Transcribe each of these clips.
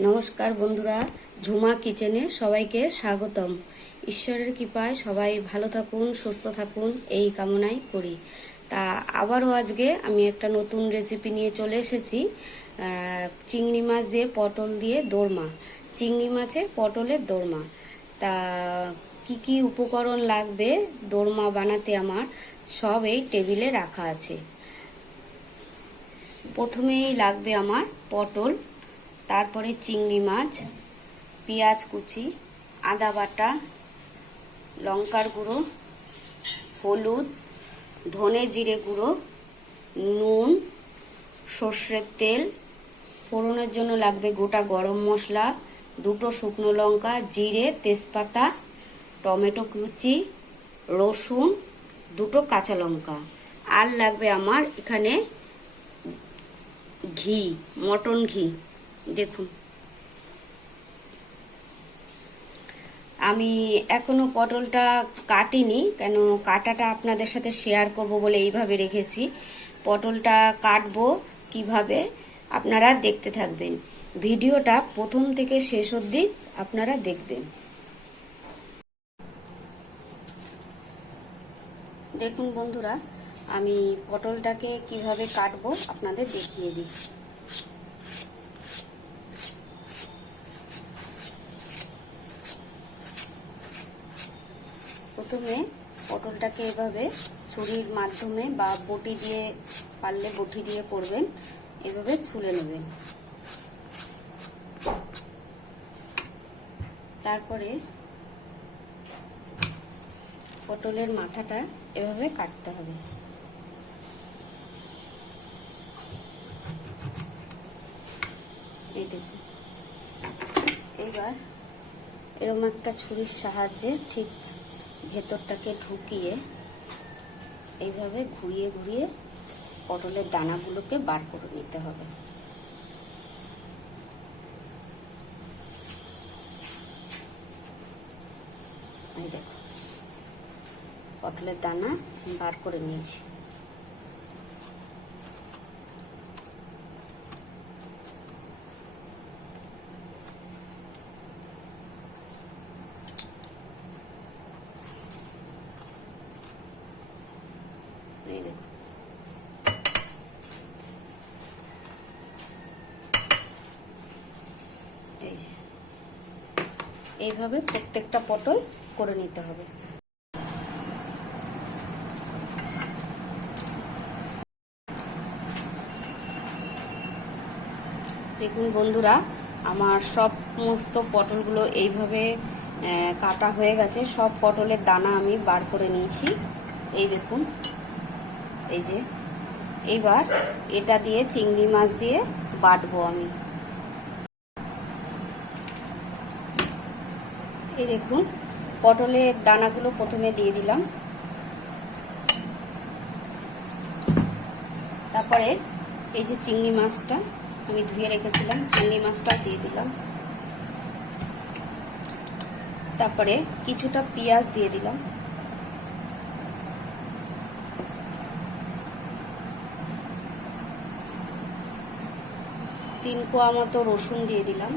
নমস্কার বন্ধুরা, ঝুমা কিচেনে সবাইকে স্বাগতম। ঈশ্বরের কৃপায় সবাই ভালো থাকুন, সুস্থ থাকুন, এই কামনাই করি। তা আবারও আজকে আমি একটা নতুন রেসিপি নিয়ে চলে এসেছি। চিংড়ি মাছ দিয়ে পটল দিয়ে দোরমা। চিংড়ি মাছে পটলের দোরমা। তা কি কি উপকরণ লাগবে দোরমা বানাতে আমার? সব এই টেবিলে রাখা আছে। প্রথমেই লাগবে আমার পটল। তারপরে চিংড়ি মাছ, পেঁয়াজ কুচি, আদা বাটা, লঙ্কার গুঁড়ো, হলুদ, ধনে জিরে গুঁড়ো, নুন, সর্ষের তেল। ফোড়নের জন্য লাগবে গোটা গরম মশলা, দুটো শুকনো লঙ্কা, জিরে, তেজপাতা, টমেটো কুচি, রসুন, দুটো কাঁচা লঙ্কা। আর লাগবে আমার এখানে ঘি, মটন ঘি। দেখুন। আমি এখনও পটলটা কাটিনি, কেন কাটাটা আপনাদের সাথে শেয়ার করব বলে এইভাবে রেখেছি। পটলটা কাটবো কীভাবে, আপনারা দেখতে থাকবেন। ভিডিওটা প্রথম থেকে শেষ অবধি আপনারা দেখবেন। দেখুন বন্ধুরা, আমি পটলটাকে কীভাবে কাটবো আপনাদের দেখিয়ে দিই। প্রথমে পটলটাকে এভাবে ছুরির মাধ্যমে বা বটি দিয়ে পারলে বটি দিয়ে করবেন। এভাবে ছুলে নেবেন। তারপরে পটলের মাথাটা এভাবে কাটতে হবে। এই দেখুন। এবার এরকম একটা ছুরির সাহায্যে ঠিক ভেতরটাকে ঢুকিয়ে এইভাবে ঘুরিয়ে ঘুরিয়ে পটলের দানাগুলোকে বার করে নিতে হবে। পটলের দানা বার করে নিয়েছি এই দেখো এই যে এইভাবে প্রত্যেকটা পটল করে নিতে হবে। দেখুন বন্ধুরা, আমার সব সমস্ত পটলগুলো এইভাবে কাটা হয়ে গেছে। সব পটলের দানা আমি বার করে নিয়েছি। এই দেখুন, এই যে, এইবার এটা দিয়ে চিংড়ি মাছ দিয়ে বাটবো আমি। এই দেখুন, পটলের দানাগুলো প্রথমে দিয়ে দিলাম। তারপরে এই যে চিংড়ি মাছটা, আমি ধুয়ে রেখেছিলাম, চিংড়ি মাছটা দিয়ে দিলাম। তারপরে কিছুটা পেঁয়াজ দিয়ে দিলাম। তিন কোয়া মতো রসুন দিয়ে দিলাম।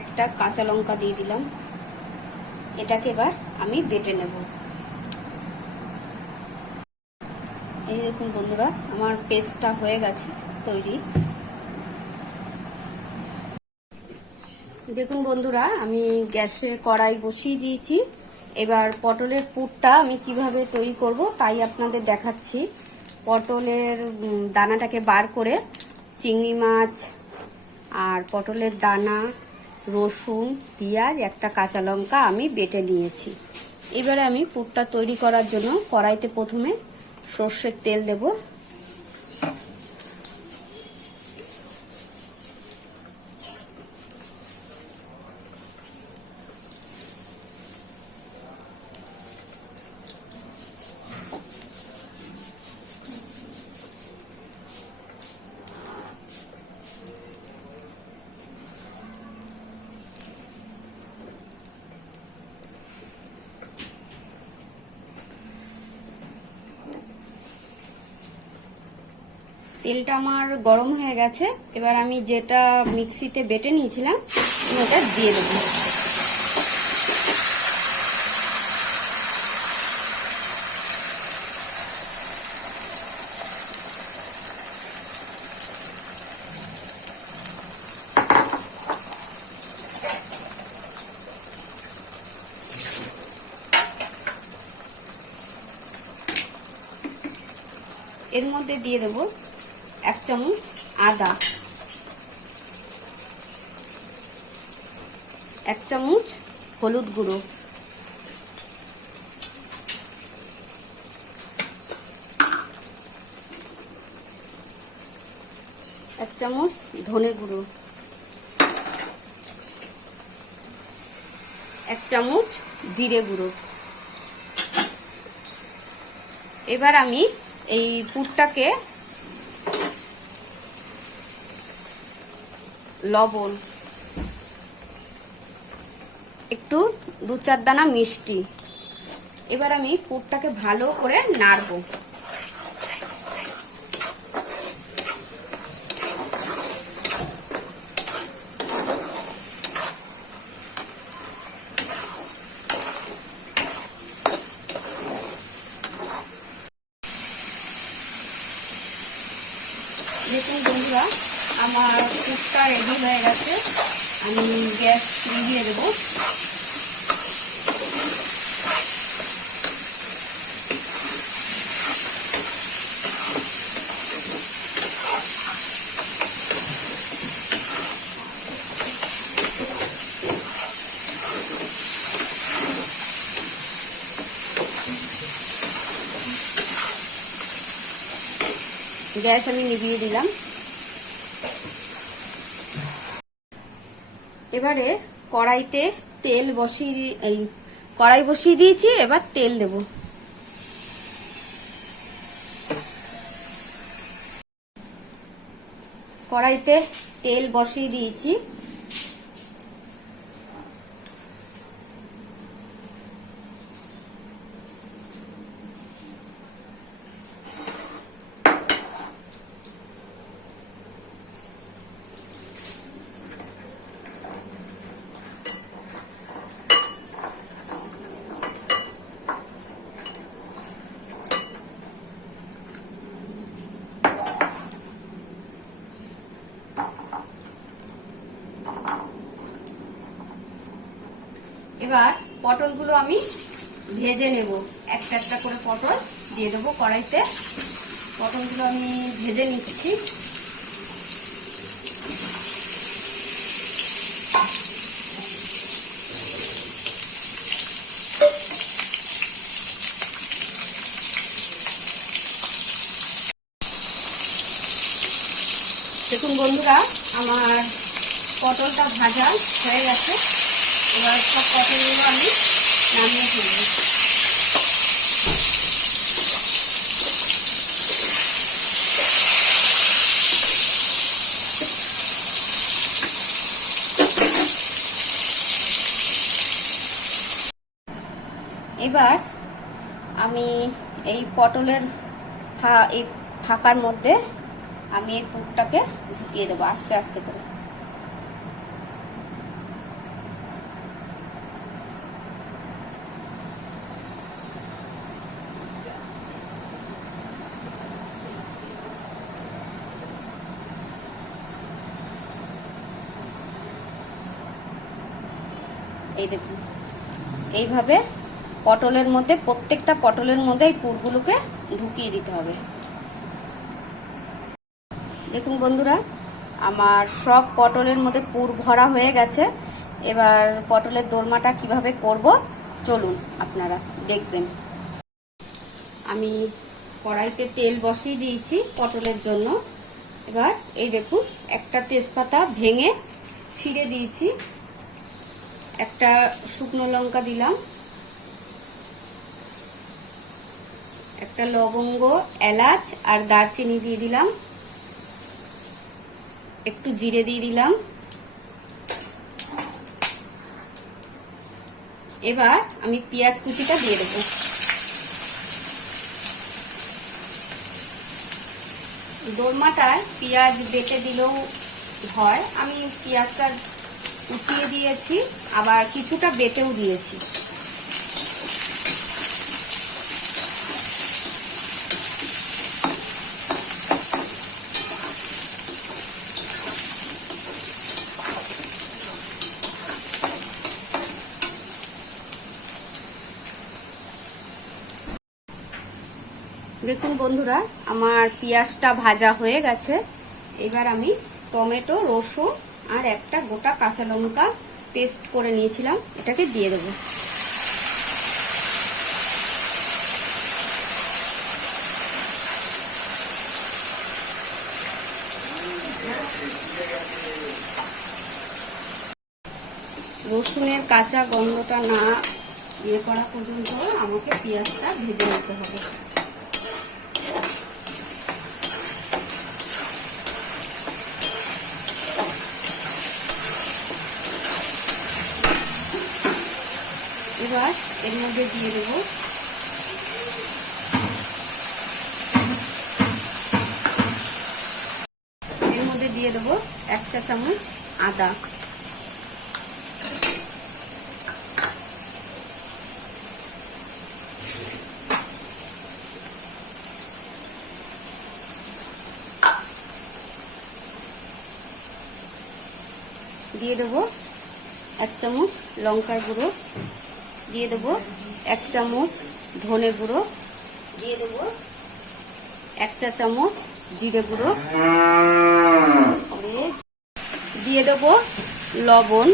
একটা কাঁচা লঙ্কা দিয়ে দিলাম। এটাকে এবার আমি বেটে নেব। এই দেখুন বন্ধুরা, আমার পেস্টটা হয়ে গেছে তৈরি। দেখুন বন্ধুরা, আমি গ্যাসে কড়াই বসিয়ে দিয়েছি। এবার পটলের পুরটা আমি কীভাবে তৈরি করব তাই আপনাদের দেখাচ্ছি। পটলের দানাটাকে বার করে চিংড়ি মাছ আর পটলের দানা রসুন, পেঁয়াজ, একটা কাঁচা লঙ্কা আমি বেটে নিয়েছি। এবারে আমি পুরটা তৈরি করার জন্য কড়াইতে প্রথমে সর্ষের তেল দেব। তেলটা আমার গরম হয়ে গেছে। এবার আমি যেটা মিক্সিতে বেটে নিয়েছিলাম ওটা দিয়ে দেবো। এর মধ্যে দিয়ে দেব চামচ আদা। এক চামচ হলুদ গুঁড়ো। এক চামচ ধনে গুঁড়ো। এক চামচ জিরে গুঁড়ো। এবার আমি এই পুরটাকে লবণ। একটু দু চার দানা মিষ্টি। এবার আমি পুরটাকে ভালো করে নাড়বো দেখুন বন্ধুরা আমার কুকটা রেডি হয়ে গেছে আমি গ্যাস নিভিয়ে দেবো। গ্যাস আমি নিভিয়ে দিলাম। এবারে কড়াইতে তেল বসিয়ে এই কড়াই বসিয়ে দিয়েছি, এবার তেল দেব। কড়াইতে তেল বসিয়ে দিয়েছি। এবার পটলগুলো আমি ভেজে নেব। একটা একটা করে পটল দিয়ে দেবো কড়াইতে। পটলগুলো আমি ভেজে নিচ্ছি। দেখুন বন্ধুরা, আমার পটলটা ভাজা হয়ে গেছে। এবার সব পটলগুলো আমি নামিয়ে ফেলব এবার আমি এই পটলের এই ফাঁকার মধ্যে আমি এই পুরটাকে ঢুকিয়ে দেবো আস্তে আস্তে করে। এই দেখুন এইভাবে পটলের মধ্যে, প্রত্যেকটা পটলের মধ্যে এই পুরগুলোকে ঢুকিয়ে দিতে হবে। দেখুন বন্ধুরা, আমার সব পটলের মধ্যে পুর ভরা হয়ে গেছে। এবার পটলের দোরমাটা কীভাবে করব, চলুন আপনারা দেখবেন। আমি কড়াইতে তেল বসিয়ে দিয়েছি পটলের জন্য। এবার এই দেখুন, একটা তেজপাতা ভেঙে ছিঁড়ে দিয়েছি। একটা শুকনো লঙ্কা দিলাম, একটা লবঙ্গ, এলাচ আর দারচিনি দিয়ে দিলাম, একটু জিরে দিয়ে দিলাম। এবার আমি পেঁয়াজ কুচিটা দিয়ে দেবো। দোরমাটায় পেঁয়াজ বেটে দিলেও হয়, আমি পেঁয়াজটা কুচিয়ে দিয়েছি, আবার কিছুটা বেটেও দিয়েছি। দেখুন বন্ধুরা, আমার পেঁয়াজটা ভাজা হয়ে গেছে। এবার আমি টমেটো, রসুন আর একটা গোটা কাঁচা লঙ্কা পেস্ট করে নিয়েছিলাম, এটাকে দিয়ে দেবো। রসুনের কাঁচা গন্ধটা না ইয়ে করা পর্যন্ত আমাকে পেঁয়াজটা ভেজে নিতে হবে এবার এর মধ্যে দিয়ে দেবো। এর মধ্যে দিয়ে দেবো এক চা চামচ আদা। দিয়ে দেবো এক চামচ লঙ্কার গুঁড়ো। দিয়ে দেবো এক চামচ ধনে গুঁড়ো, দিয়ে দেবো এক চা চামচ জিরে গুঁড়ো, দিয়ে দেবো লবণ।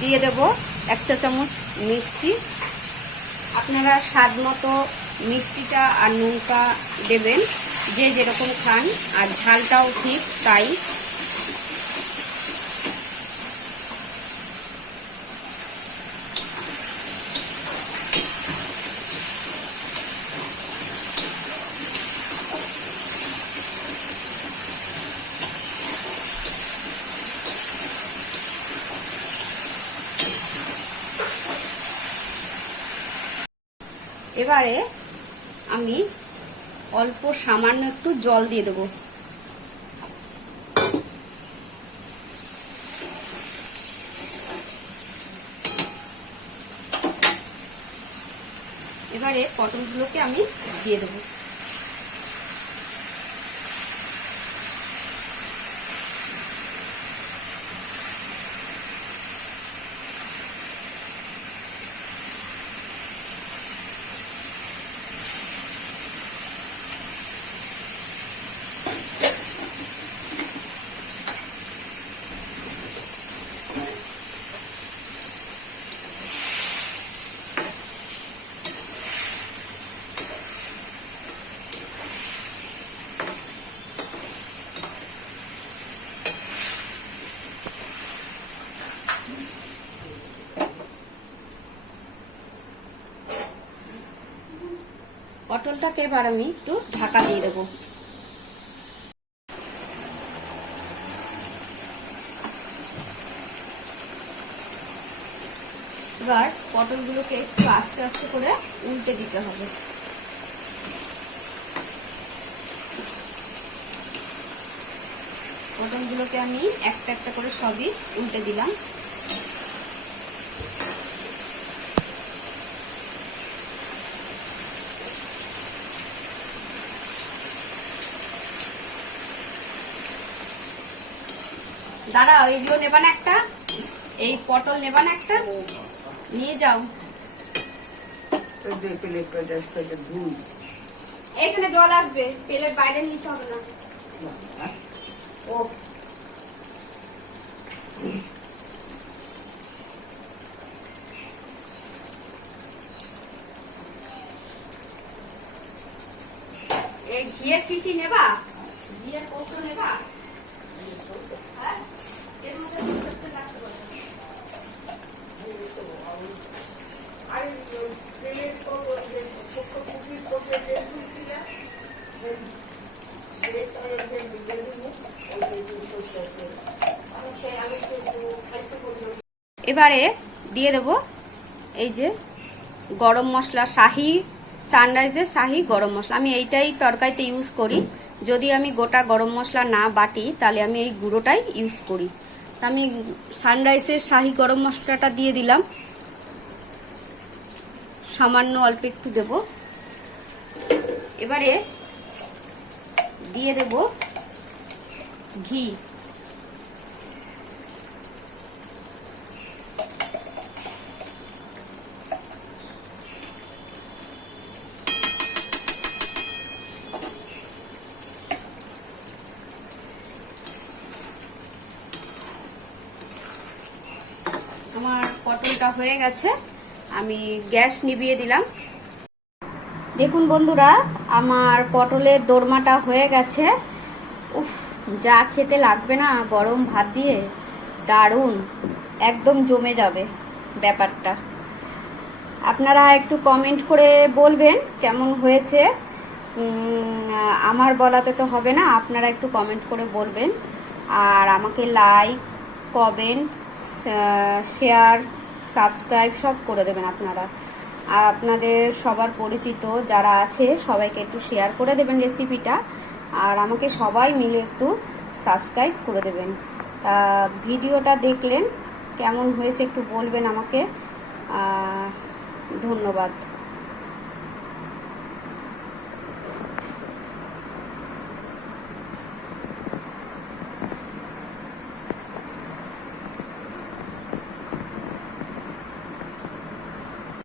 দিয়ে দেবো এক চা চামচ মিষ্টি। আপনারা স্বাদ মতো মিষ্টিটা আর নুনটা দেবেন, যে যেরকম খান। আর ঝালটাও ঠিক তাই এবারে আমি অল্প সামান্য একটু জল দিয়ে দেবো। এবারে পটলগুলোকে আমি দিয়ে দেবো। পটলটাকে এবার আমি একটু ঢাকা দিয়ে দেবো। এবার পটলগুলোকে একটু আস্তে আস্তে করে উল্টে দিতে হবে। পটলগুলোকে আমি একটা একটা করে সবই উল্টে দিলাম। দাদা এইগুলো নেবা না একটা। এই পটল নেবা না একটা। নিয়ে যাও। এখানে জল আসবে পেলের বাইরে হবে না। এই ঘিয়ের শিশি নেবা? ঘিয়ের কৌটো নেবা হ্যাঁ এর মধ্যে ছোট্ট রাখতে পারো। এবারে দিয়ে দেব এই যে গরম মশলা, শাহি সানরাইজের শাহি গরম মশলা। আমি এইটাই তরকারিতে ইউজ করি। যদি আমি গোটা গরম মশলা না বাটি, তাহলে আমি এই গুঁড়োটাই ইউজ করি। তা আমি সানরাইজের শাহি গরম মশলাটা দিয়ে দিলাম। সামান্য অল্প একটু দেব। এবারে দিয়ে দেব ঘি আমার পটলটা হয়ে গেছে, আমি গ্যাস নিভিয়ে দিলাম। দেখুন বন্ধুরা, আমার পটলের দোরমাটা হয়ে গেছে। উফ, যা খেতে লাগবে না, গরম ভাত দিয়ে, দারুণ, একদম জমে যাবে ব্যাপারটা। আপনারা একটু কমেন্ট করে বলবেন কেমন হয়েছে। আমার বলাতে তো হবে না, আপনারা একটু কমেন্ট করে বলবেন। আর আমাকে লাইক কমেন্ট শেয়ার সাবস্ক্রাইব সব করে দেবেন আপনারা। আর আপনাদের সবার পরিচিত যারা আছে, সবাইকে একটু শেয়ার করে দেবেন রেসিপিটা আর আমাকে সবাই মিলে একটু সাবস্ক্রাইব করে দেবেন। তা ভিডিওটা দেখলেন, কেমন হয়েছে একটু বলবেন আমাকে। ধন্যবাদ।